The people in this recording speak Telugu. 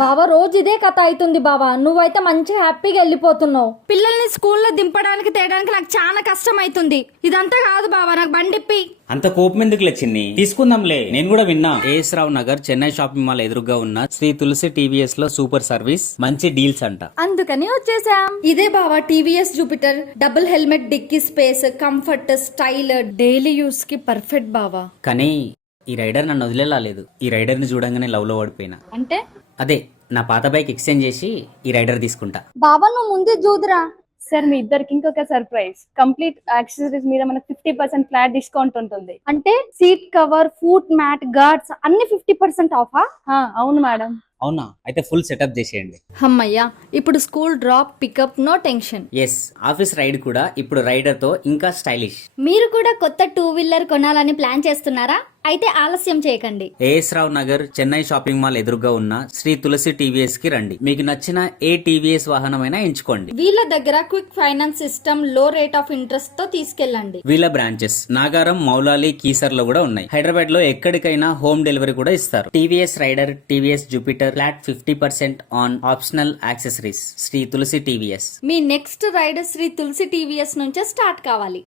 బావా రోజు ఇదే కథ అవుతుంది బావా. నువ్వైతే మంచి హ్యాపీగా వెళ్ళిపోతున్నావు. పిల్లల్ని స్కూల్లో దింపడానికి తేయడానికి నాకు చాలా కష్టం అవుతుంది. ఇదంతా కాదు బావా, నాకు బండిప్పి. అంత కోపం ఎందుకు లేచింది? తీసుకుందాంలే. నేను కూడా విన్నా. ఏఎస్ రావు నగర్ చెన్నై షాపింగ్ మాల్ ఎదురుగా ఉన్న శ్రీ తులసి టీవీఎస్ లో సూపర్ సర్వీస్, మంచి డీల్స్ అంట. అందుకని వచ్చేసాం. ఇదే బావా TVS Jupiter. Double helmet, dicky space, comfort, style, daily use కి పర్ఫెక్ట్ బావా. కానీ ఈ రైడర్ నన్ను వదిలేలేదు. ఈ రైడర్ ని చూడంగానే లవ్ లో పడిపోయినా. అంటే అదే నా పాత బైక్ ఎక్స్చేంజ్ చేసి ఈ రైడర్ తీసుకుంటా. బావా నువ్వు ముందే చూదురా. సార్ మీ ఇద్దరికి ఇంకొక సర్ప్రైజ్. కంప్లీట్ యాక్సెసరీస్ మీద మనకు 50% ఫ్లాట్ డిస్కౌంట్ ఉంటుంది. అంటే seat cover, foot mat, guards అన్ని 50% ఆఫా? అవును మేడం. అవునా? అయితే ఫుల్ సెటప్ చేసేయండి. అమ్మయ్యా, ఇప్పుడు school drop pickup no tension. Yes, office ride కూడా ఇప్పుడు రైడర్ తో ఇంకా స్టైలిష్. మీరు కూడా కొత్త 2 వీలర్ కొనాలని ప్లాన్ చేస్తున్నారా? అయితే ఆలస్యం చేయకండి. ఏఎస్ రావు నగర్ చెన్నై షాపింగ్ మాల్ ఎదురుగా ఉన్న శ్రీ తులసి టీవీఎస్ కి రండి. మీకు నచ్చిన ఏ టీవీఎస్ వాహనమైనా ఎంచుకోండి. వీళ్ళ దగ్గర క్విక్ ఫైనాన్స్ సిస్టమ్, లో రేట్ ఆఫ్ ఇంట్రెస్ట్ తో తీసుకెళ్ళండి. వీళ్ళ బ్రాంచెస్ నాగారం, మౌలాలి, కీసర్ లో కూడా ఉన్నాయి. హైదరాబాద్ లో ఎక్కడికైనా హోమ్ డెలివరీ కూడా ఇస్తారు. TVS rider, TVS Jupiter, flat 50% on optional accessories. Shri Tulasi TVS. Me next ride Shri Tulasi TVS నుంచే స్టార్ట్ కావాలి.